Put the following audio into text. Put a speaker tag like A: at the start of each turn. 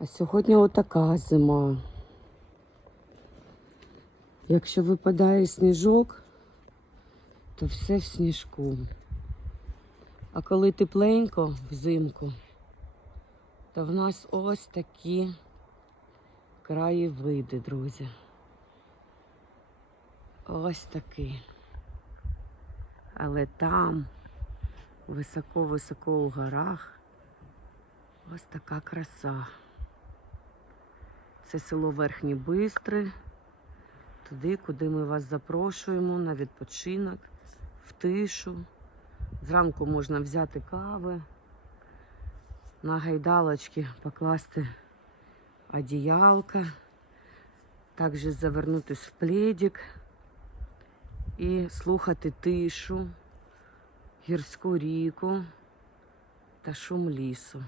A: А сьогодні отака зима. Якщо випадає сніжок, то все в сніжку. А коли тепленько взимку, то в нас ось такі краєвиди, друзі. Ось такі. Але там, високо-високо у горах, ось така краса. Це село Верхні Бистри, туди, куди ми вас запрошуємо на відпочинок, в тишу. Зранку можна взяти кави, на гайдалочки покласти одіялка, також завернутись в пледик і слухати тишу, гірську ріку та шум лісу.